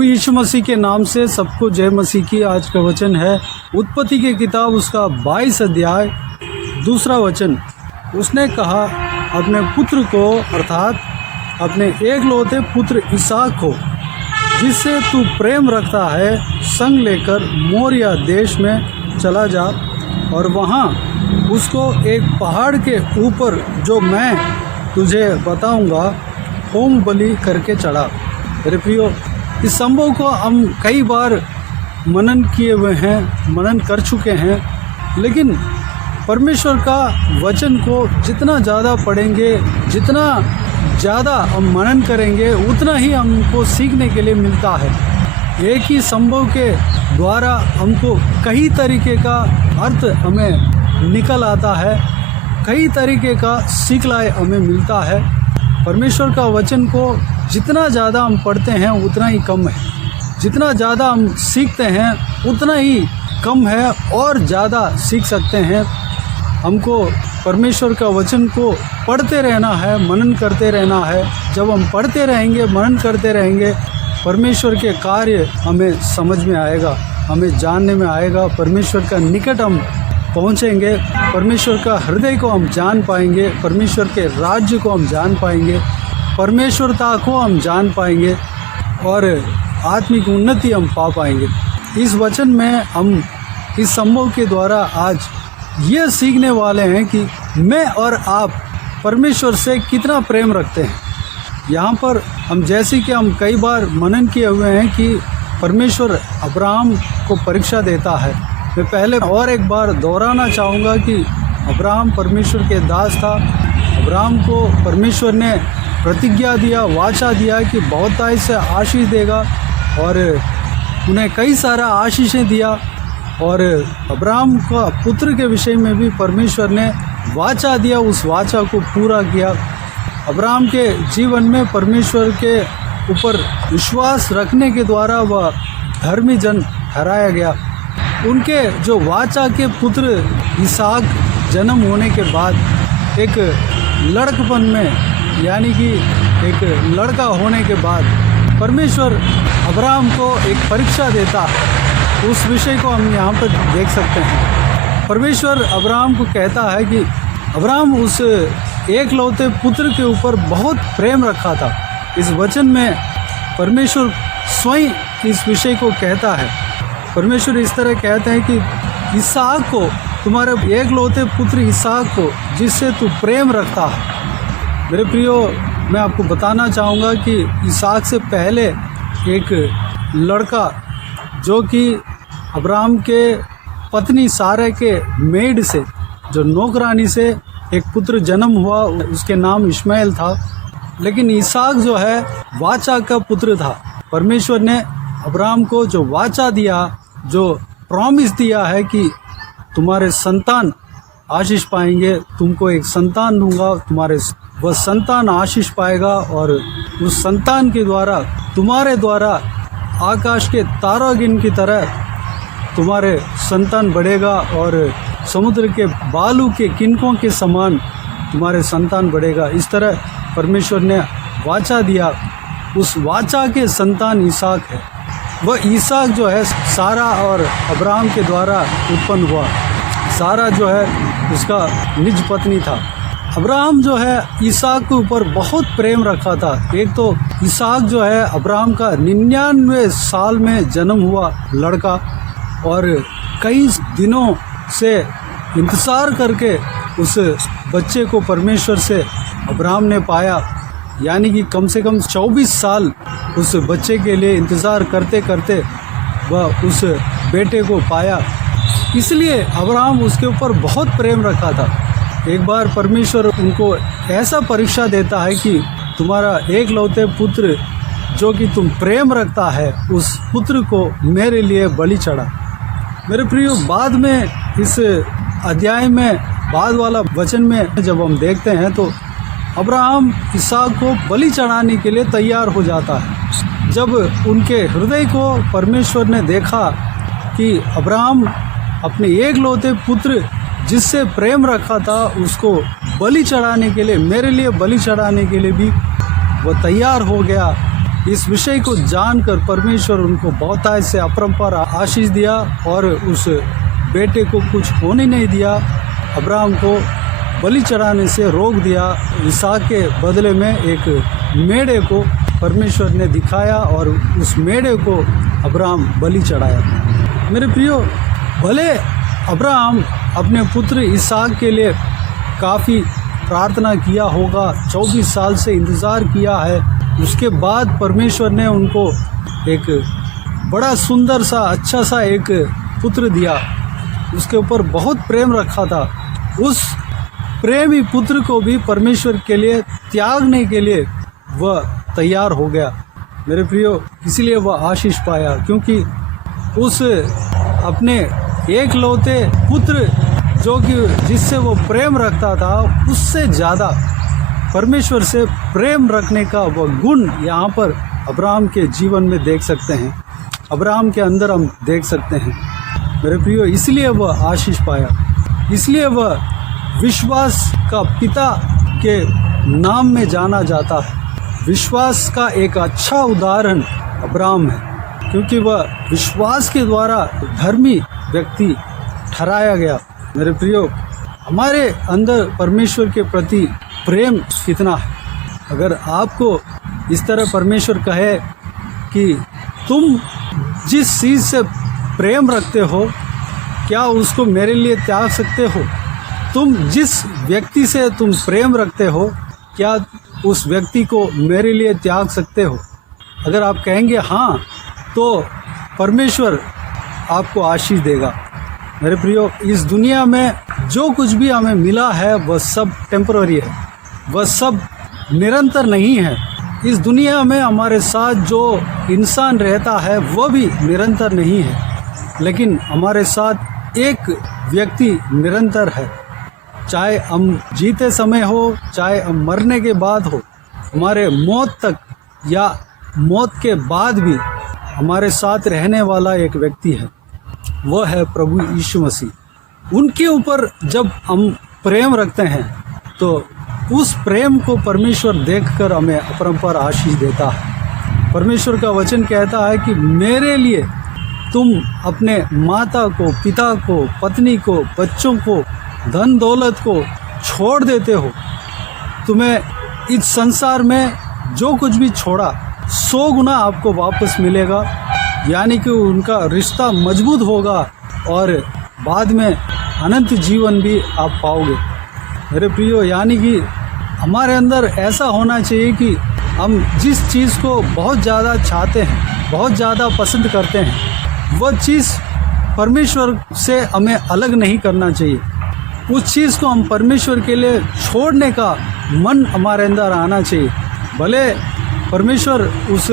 प्रभु यीशु मसीह के नाम से सबको जय मसीह की। आज का वचन है उत्पत्ति की किताब उसका 22 अध्याय 2 वचन। उसने कहा अपने पुत्र को अर्थात अपने एकलौते पुत्र इसहाक को जिससे तू प्रेम रखता है संग लेकर मोरिया देश में चला जा और वहाँ उसको एक पहाड़ के ऊपर जो मैं तुझे बताऊंगा होम बलि करके चढ़ा। मेरे प्रियो, इस संभव को हम कई बार मनन किए हुए हैं, मनन कर चुके हैं, लेकिन परमेश्वर का वचन को जितना ज़्यादा पढ़ेंगे, जितना ज़्यादा हम मनन करेंगे, उतना ही हमको सीखने के लिए मिलता है। एक ही संभव के द्वारा हमको कई तरीके का अर्थ हमें निकल आता है, कई तरीके का सिखलाई हमें मिलता है। परमेश्वर का वचन को जितना ज़्यादा हम पढ़ते हैं उतना ही कम है, जितना ज़्यादा हम सीखते हैं उतना ही कम है और ज़्यादा सीख सकते हैं। हमको परमेश्वर का वचन को पढ़ते रहना है, मनन करते रहना है। जब हम पढ़ते रहेंगे, मनन करते रहेंगे, परमेश्वर के कार्य हमें समझ में आएगा, हमें जानने में आएगा। परमेश्वर का निकट हम पहुँचेंगे, परमेश्वर का हृदय को हम जान पाएंगे, परमेश्वर के राज्य को हम जान पाएंगे, परमेश्वरता को हम जान पाएंगे और आत्मिक उन्नति हम पा पाएंगे। इस वचन में हम इस संभव के द्वारा आज ये सीखने वाले हैं कि मैं और आप परमेश्वर से कितना प्रेम रखते हैं। यहाँ पर हम जैसे कि हम कई बार मनन किए हुए हैं कि परमेश्वर अब्राहम को परीक्षा देता है। मैं पहले और एक बार दोहराना चाहूँगा कि अब्राहम परमेश्वर के दास था। अब्राहम को परमेश्वर ने प्रतिज्ञा दिया, वाचा दिया कि बहुतायत से आशीष देगा और उन्हें कई सारा आशीषें दिया। और अब्राहम का पुत्र के विषय में भी परमेश्वर ने वाचा दिया, उस वाचा को पूरा किया। अब्राहम के जीवन में परमेश्वर के ऊपर विश्वास रखने के द्वारा वह धर्मी जन ठहराया गया। उनके जो वाचा के पुत्र इसहाक जन्म होने के बाद एक लड़कपन में यानी कि एक लड़का होने के बाद परमेश्वर अब्राहम को एक परीक्षा देता, उस विषय को हम यहाँ पर देख सकते हैं। परमेश्वर अब्राहम को कहता है कि अब्राहम उस एकलौते पुत्र के ऊपर बहुत प्रेम रखा था। इस वचन में परमेश्वर स्वयं इस विषय को कहता है। परमेश्वर इस तरह कहते हैं कि इसहाक को, तुम्हारे एकलौते पुत्र इसहाक को जिससे तू प्रेम रखता है। मेरे प्रियो, मैं आपको बताना चाहूँगा कि इसहाक से पहले एक लड़का जो कि अब्राहम के पत्नी सारे के मेड से, जो नौकरानी से एक पुत्र जन्म हुआ, उसके नाम इश्माएल था। लेकिन इसहाक जो है वाचा का पुत्र था। परमेश्वर ने अब्राहम को जो वाचा दिया, जो प्रॉमिस दिया है कि तुम्हारे संतान आशीष पाएंगे, तुमको एक संतान दूंगा, तुम्हारे वह संतान आशीष पाएगा और उस संतान के द्वारा तुम्हारे द्वारा आकाश के तारागिन की तरह तुम्हारे संतान बढ़ेगा और समुद्र के बालू के किनकों के समान तुम्हारे संतान बढ़ेगा। इस तरह परमेश्वर ने वाचा दिया। उस वाचा के संतान इसहाक है। वह इसहाक जो है सारा और अब्राहम के द्वारा उत्पन्न हुआ। सारा जो है उसका निज पत्नी था। अब्राहम जो है इसहाक के ऊपर बहुत प्रेम रखा था। एक तो इसहाक जो है अब्राहम का 99 साल में जन्म हुआ लड़का और कई दिनों से इंतज़ार करके उस बच्चे को परमेश्वर से अब्राहम ने पाया। यानी कि कम से कम 24 साल उस बच्चे के लिए इंतज़ार करते करते वह उस बेटे को पाया। इसलिए अब्राहम उसके ऊपर बहुत प्रेम रखा था। एक बार परमेश्वर उनको ऐसा परीक्षा देता है कि तुम्हारा एकलौते पुत्र जो कि तुम प्रेम रखता है, उस पुत्र को मेरे लिए बलि चढ़ा। मेरे प्रियो, बाद में इस अध्याय में बाद वाला वचन में जब हम देखते हैं तो अब्राहम इसहाक को बलि चढ़ाने के लिए तैयार हो जाता है। जब उनके हृदय को परमेश्वर ने देखा कि अब्राहम अपने एकलौते पुत्र जिससे प्रेम रखा था उसको बलि चढ़ाने के लिए, मेरे लिए बलि चढ़ाने के लिए भी वो तैयार हो गया, इस विषय को जानकर परमेश्वर उनको बहुतायत से अपरंपार आशीष दिया और उस बेटे को कुछ होने नहीं दिया। अब्राहम को बलि चढ़ाने से रोक दिया। इसहाक के बदले में एक मेढ़े को परमेश्वर ने दिखाया और उस मेढ़े को अब्राहम बलि चढ़ाया। मेरे प्रियो, भले अब्राहम अपने पुत्र इसहाक के लिए काफ़ी प्रार्थना किया होगा, 24 साल से इंतज़ार किया है, उसके बाद परमेश्वर ने उनको एक बड़ा सुंदर सा अच्छा सा एक पुत्र दिया, उसके ऊपर बहुत प्रेम रखा था। उस प्रेमी पुत्र को भी परमेश्वर के लिए त्यागने के लिए वह तैयार हो गया। मेरे प्रियो, इसीलिए वह आशीष पाया, क्योंकि उस अपने एकलौते पुत्र जो कि जिससे वो प्रेम रखता था, उससे ज़्यादा परमेश्वर से प्रेम रखने का वह गुण यहाँ पर अब्राहम के जीवन में देख सकते हैं, अब्राहम के अंदर हम देख सकते हैं। मेरे प्रियो, इसलिए वह आशीष पाया, इसलिए वह विश्वास का पिता के नाम में जाना जाता है। विश्वास का एक अच्छा उदाहरण अब्राहम है, क्योंकि वह विश्वास के द्वारा धर्मी व्यक्ति ठहराया गया। मेरे प्रियो, हमारे अंदर परमेश्वर के प्रति प्रेम कितना है। अगर आपको इस तरह परमेश्वर कहे कि तुम जिस चीज़ से प्रेम रखते हो, क्या उसको मेरे लिए त्याग सकते हो? तुम जिस व्यक्ति से तुम प्रेम रखते हो, क्या उस व्यक्ति को मेरे लिए त्याग सकते हो? अगर आप कहेंगे हाँ, तो परमेश्वर आपको आशीष देगा। मेरे प्रियो, इस दुनिया में जो कुछ भी हमें मिला है वह सब टेम्पररी है, वह सब निरंतर नहीं है। इस दुनिया में हमारे साथ जो इंसान रहता है वह भी निरंतर नहीं है, लेकिन हमारे साथ एक व्यक्ति निरंतर है। चाहे हम जीते समय हो, चाहे हम मरने के बाद हो, हमारे मौत तक या मौत के बाद भी हमारे साथ रहने वाला एक व्यक्ति है, वह है प्रभु यीशु मसीह। उनके ऊपर जब हम प्रेम रखते हैं तो उस प्रेम को परमेश्वर देखकर हमें अपरंपार आशीष देता है। परमेश्वर का वचन कहता है कि मेरे लिए तुम अपने माता को, पिता को, पत्नी को, बच्चों को, धन दौलत को छोड़ देते हो। तुम्हें इस संसार में जो कुछ भी छोड़ा 100 गुना आपको वापस मिलेगा, यानी कि उनका रिश्ता मजबूत होगा और बाद में अनंत जीवन भी आप पाओगे। मेरे प्रियो, यानी कि हमारे अंदर ऐसा होना चाहिए कि हम जिस चीज़ को बहुत ज़्यादा चाहते हैं, बहुत ज़्यादा पसंद करते हैं, वह चीज़ परमेश्वर से हमें अलग नहीं करना चाहिए। उस चीज़ को हम परमेश्वर के लिए छोड़ने का मन हमारे अंदर आना चाहिए। भले परमेश्वर उस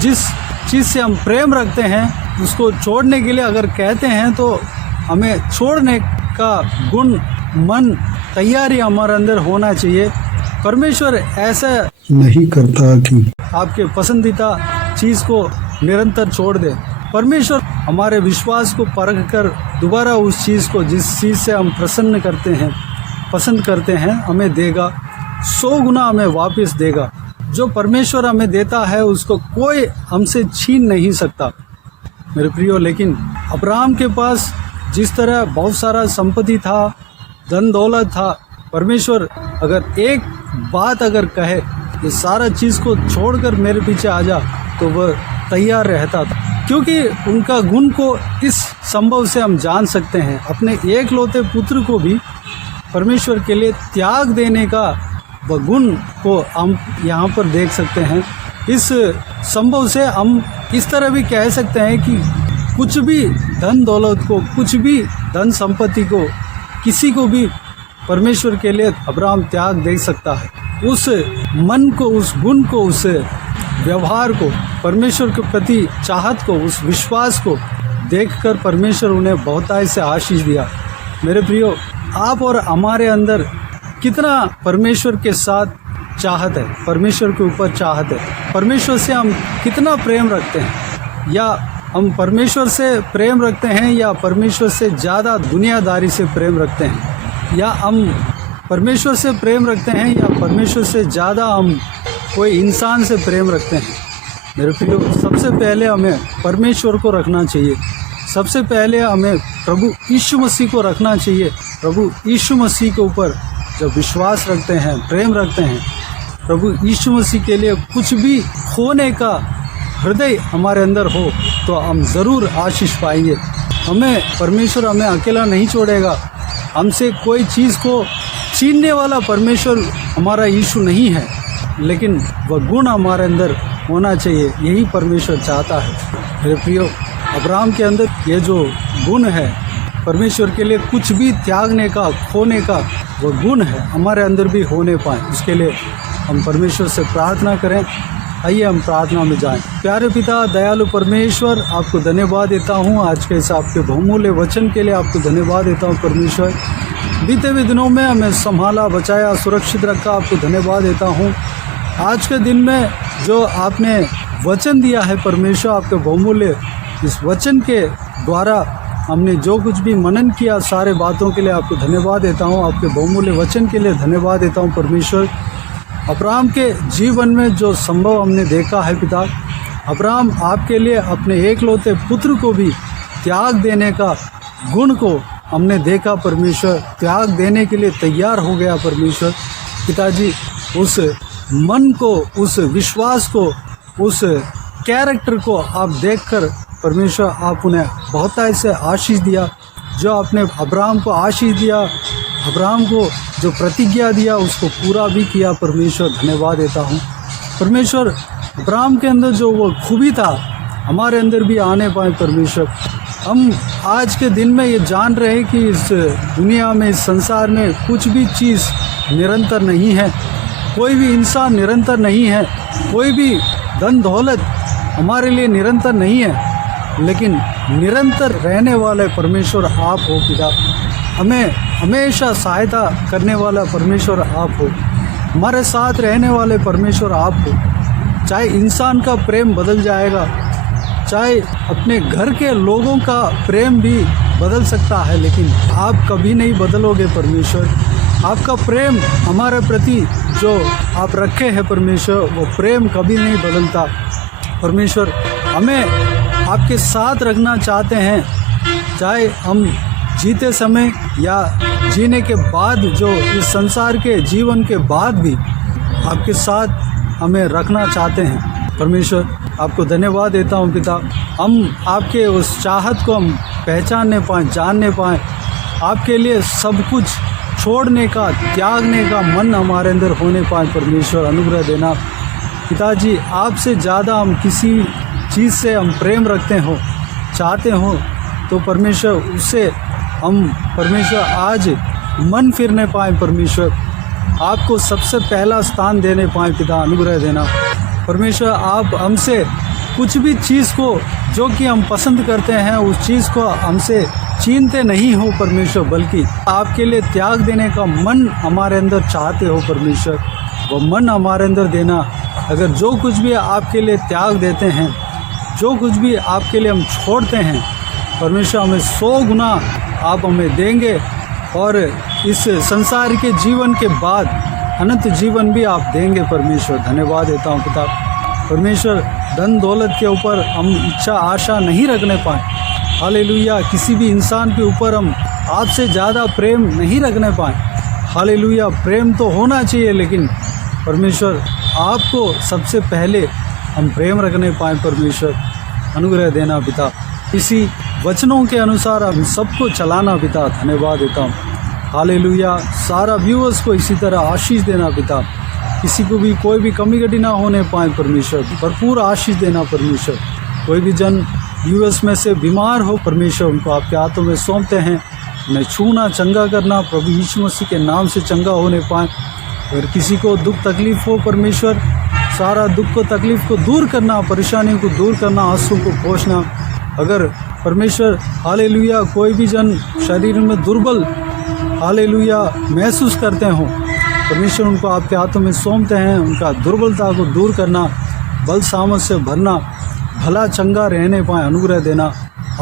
जिस चीज़ से हम प्रेम रखते हैं उसको छोड़ने के लिए अगर कहते हैं, तो हमें छोड़ने का गुण, मन, तैयारी हमारे अंदर होना चाहिए। परमेश्वर ऐसा नहीं करता कि आपके पसंदीदा चीज़ को निरंतर छोड़ दे। परमेश्वर हमारे विश्वास को परख कर दोबारा उस चीज़ को, जिस चीज़ से हम प्रसन्न करते हैं, पसंद करते हैं, हमें देगा, 100 गुना हमें वापस देगा। जो परमेश्वर हमें देता है उसको कोई हमसे छीन नहीं सकता। मेरे प्रियो, लेकिन अब्राहम के पास जिस तरह बहुत सारा संपत्ति था, धन दौलत था, परमेश्वर अगर एक बात अगर कहे ये सारा चीज़ को छोड़कर मेरे पीछे आ जा, तो वह तैयार रहता था, क्योंकि उनका गुण को इस संभव से हम जान सकते हैं। अपने एकलौते पुत्र को भी परमेश्वर के लिए त्याग देने का वह गुण को हम यहाँ पर देख सकते हैं। इस संभव से हम इस तरह भी कह सकते हैं कि कुछ भी धन दौलत को, कुछ भी धन संपत्ति को, किसी को भी परमेश्वर के लिए अब्राहम त्याग दे सकता है। उस मन को, उस गुण को, उस व्यवहार को, परमेश्वर के प्रति चाहत को, उस विश्वास को देखकर परमेश्वर उन्हें बहुतायत से आशीष दिया। मेरे प्रियो, आप और हमारे अंदर कितना परमेश्वर के साथ चाहत है, परमेश्वर के ऊपर चाहत है, परमेश्वर से हम कितना प्रेम रखते हैं, या हम परमेश्वर से प्रेम रखते हैं या परमेश्वर से ज़्यादा दुनियादारी से प्रेम रखते हैं, या हम परमेश्वर से प्रेम रखते हैं या परमेश्वर से ज़्यादा हम कोई इंसान से प्रेम रखते हैं। मेरे प्रियो, सबसे पहले हमें परमेश्वर को रखना चाहिए। सबसे पहले हमें प्रभु यीशु मसीह को रखना चाहिए। प्रभु यीशु मसीह के ऊपर जब विश्वास रखते हैं, प्रेम रखते हैं, प्रभु यीशु मसीह के लिए कुछ भी खोने का हृदय हमारे अंदर हो तो हम ज़रूर आशीष पाएंगे। परमेश्वर हमें अकेला नहीं छोड़ेगा। हमसे कोई चीज़ को छीनने वाला परमेश्वर हमारा यीशु नहीं है, लेकिन वह गुण हमारे अंदर होना चाहिए, यही परमेश्वर चाहता है। मेरे प्रियो, अब्राहम के अंदर ये जो गुण है, परमेश्वर के लिए कुछ भी त्यागने का, खोने का, वह गुण है, हमारे अंदर भी होने पाए। उसके लिए हम परमेश्वर से प्रार्थना करें। आइए हम प्रार्थना में जाएं। प्यारे पिता, दयालु परमेश्वर, आपको धन्यवाद देता हूँ आज के इस आपके बहुमूल्य वचन के लिए। आपको धन्यवाद देता हूँ परमेश्वर, बीते हुए दिनों में हमें संभाला, बचाया, सुरक्षित रखा। आपको धन्यवाद देता हूँ आज के दिन में जो आपने वचन दिया है परमेश्वर, आपके बहुमूल्य इस वचन के द्वारा हमने जो कुछ भी मनन किया, सारे बातों के लिए आपको धन्यवाद देता हूँ। आपके बहुमूल्य वचन के लिए धन्यवाद देता हूँ परमेश्वर। अब्राहम के जीवन में जो संभव हमने देखा है पिता, अब्राहम आपके लिए अपने एकलौते पुत्र को भी त्याग देने का गुण को हमने देखा परमेश्वर। त्याग देने के लिए तैयार हो गया परमेश्वर। पिताजी, उस मन को, उस विश्वास को, उस कैरेक्टर को आप देखकर परमेश्वर आप उन्हें बहुत ऐसे आशीष दिया। जो आपने अब्राहम को आशीष दिया, अब्राहम को जो प्रतिज्ञा दिया, उसको पूरा भी किया परमेश्वर। धन्यवाद देता हूँ परमेश्वर। अब्राहम के अंदर जो वो खूबी था, हमारे अंदर भी आने पाए परमेश्वर। हम आज के दिन में ये जान रहे हैं कि इस दुनिया में, इस संसार में कुछ भी चीज़ निरंतर नहीं है, कोई भी इंसान निरंतर नहीं है, कोई भी धन दौलत हमारे लिए निरंतर नहीं है, लेकिन निरंतर रहने वाले परमेश्वर आप हो पिता। हमें हमेशा सहायता करने वाला परमेश्वर आप हो, हमारे साथ रहने वाले परमेश्वर आप हो। चाहे इंसान का प्रेम बदल जाएगा, चाहे अपने घर के लोगों का प्रेम भी बदल सकता है, लेकिन आप कभी नहीं बदलोगे परमेश्वर। आपका प्रेम हमारे प्रति जो आप रखे हैं परमेश्वर, वो प्रेम कभी नहीं बदलता परमेश्वर। हमें आपके साथ रखना चाहते हैं, चाहे हम जीते समय या जीने के बाद, जो इस संसार के जीवन के बाद भी आपके साथ हमें रखना चाहते हैं परमेश्वर। आपको धन्यवाद देता हूँ पिता। हम आपके उस चाहत को हम पहचानने पाएँ, जानने पाएँ, आपके लिए सब कुछ छोड़ने का, त्यागने का मन हमारे अंदर होने पाए परमेश्वर। अनुग्रह देना पिताजी। आपसे ज़्यादा हम किसी चीज़ से हम प्रेम रखते हो, चाहते हो, तो परमेश्वर उससे हम परमेश्वर आज मन फिरने पाए परमेश्वर। आपको सबसे पहला स्थान देने पाए पिता। अनुग्रह देना परमेश्वर। आप हमसे कुछ भी चीज़ को जो कि हम पसंद करते हैं, उस चीज़ को हमसे छीनते नहीं हो परमेश्वर, बल्कि आपके लिए त्याग देने का मन हमारे अंदर चाहते हो परमेश्वर। वो मन हमारे अंदर देना। अगर जो कुछ भी आपके लिए त्याग देते हैं, जो कुछ भी आपके लिए हम छोड़ते हैं परमेश्वर, हमें 100 गुना आप हमें देंगे, और इस संसार के जीवन के बाद अनंत जीवन भी आप देंगे परमेश्वर। धन्यवाद देता हूँ पिता परमेश्वर। धन दौलत के ऊपर हम इच्छा आशा नहीं रखने पाए, हालेलुया। किसी भी इंसान के ऊपर हम आपसे ज़्यादा प्रेम नहीं रखने पाए, हालेलुया। प्रेम तो होना चाहिए, लेकिन परमेश्वर आपको सबसे पहले हम प्रेम रखने पाए परमेश्वर। अनुग्रह देना पिता। इसी वचनों के अनुसार हम सबको चलाना पिता। धन्यवाद देता हूँ, हालेलुया। सारा व्यूअर्स को इसी तरह आशीष देना पिता। किसी को भी कोई भी कमी घटी ना होने पाए परमेश्वर। भरपूर आशीष देना परमेश्वर। कोई भी जन व्यूअर्स में से बीमार हो परमेश्वर, उनको आपके हाथों में सौंपते हैं। उन्हें छूना, चंगा करना प्रभु यीशु मसीह के नाम से चंगा होने पाए। अगर किसी को दुख तकलीफ़ हो परमेश्वर, सारा दुख को, तकलीफ़ को दूर करना, परेशानी को दूर करना, आंसू को पोंछना। अगर परमेश्वर हालेलुया कोई भी जन शरीर में दुर्बल हालेलुया महसूस करते हों परमेश्वर, उनको आपके हाथों में सौंपते हैं। उनका दुर्बलता को दूर करना, बल सामर्थ से भरना, भला चंगा रहने पाए। अनुग्रह देना,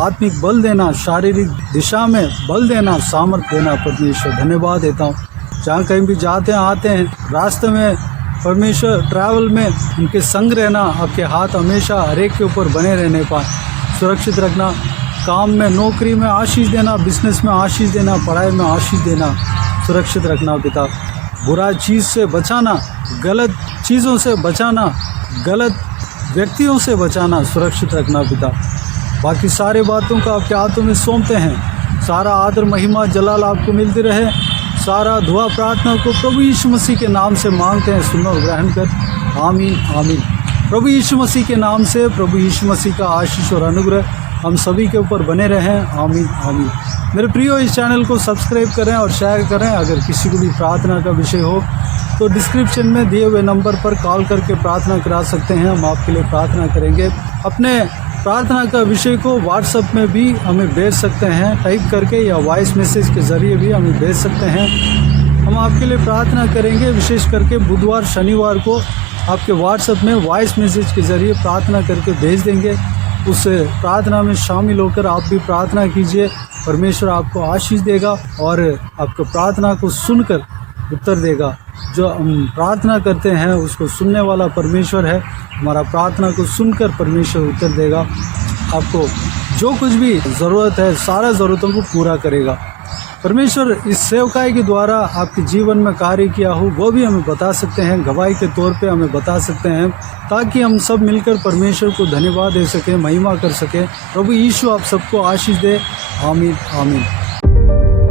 आत्मिक बल देना, शारीरिक दिशा में बल देना, सामर्थ देना परमेश्वर। धन्यवाद देता हूँ। जहाँ कहीं भी जाते हैं, आते हैं, रास्ते में परमेश्वर ट्रैवल में उनके संग रहना, आपके हाथ हमेशा हर एक के ऊपर बने रहने पाए, सुरक्षित रखना, काम में नौकरी में आशीष देना, बिजनेस में आशीष देना, पढ़ाई में आशीष देना, सुरक्षित रखना पिता। बुरा चीज़ से बचाना, गलत चीज़ों से बचाना, गलत व्यक्तियों से बचाना, सुरक्षित रखना पिता। बाकी सारे बातों का आपके हाथों में सौंपते हैं। सारा आदर महिमा जलाल आपको मिलती रहे। सारा दुआ प्रार्थना को प्रभु यीशु मसीह के नाम से मांगते हैं, सुनो और ग्रहण कर। आमीन आमीन। प्रभु यीशु मसीह के नाम से प्रभु यीशु मसीह का आशीष और अनुग्रह हम सभी के ऊपर बने रहें। आमीन आमीन। मेरे प्रियो, इस चैनल को सब्सक्राइब करें और शेयर करें। अगर किसी को भी प्रार्थना का विषय हो तो डिस्क्रिप्शन में दिए हुए नंबर पर कॉल करके प्रार्थना करा सकते हैं। हम आपके लिए प्रार्थना करेंगे। अपने प्रार्थना का विषय को व्हाट्सएप में भी हमें भेज सकते हैं टाइप करके, या वॉइस मैसेज के ज़रिए भी हमें भेज सकते हैं। हम आपके लिए प्रार्थना करेंगे। विशेष करके बुधवार शनिवार को आपके व्हाट्सएप में वॉइस मैसेज के ज़रिए प्रार्थना करके भेज देंगे। उस प्रार्थना में शामिल होकर आप भी प्रार्थना कीजिए। परमेश्वर आपको आशीष देगा और आपको प्रार्थना को सुनकर उत्तर देगा। जो हम प्रार्थना करते हैं उसको सुनने वाला परमेश्वर है। हमारा प्रार्थना को सुनकर परमेश्वर उत्तर देगा। आपको जो कुछ भी ज़रूरत है सारा ज़रूरतों को पूरा करेगा। परमेश्वर इस सेवकाई के द्वारा आपके जीवन में कार्य किया हो वो भी हमें बता सकते हैं, गवाही के तौर पे हमें बता सकते हैं, ताकि हम सब मिलकर परमेश्वर को धन्यवाद दे सकें, महिमा कर सकें। प्रभु यीशु आप सबको आशीष दे। आमीन आमीन।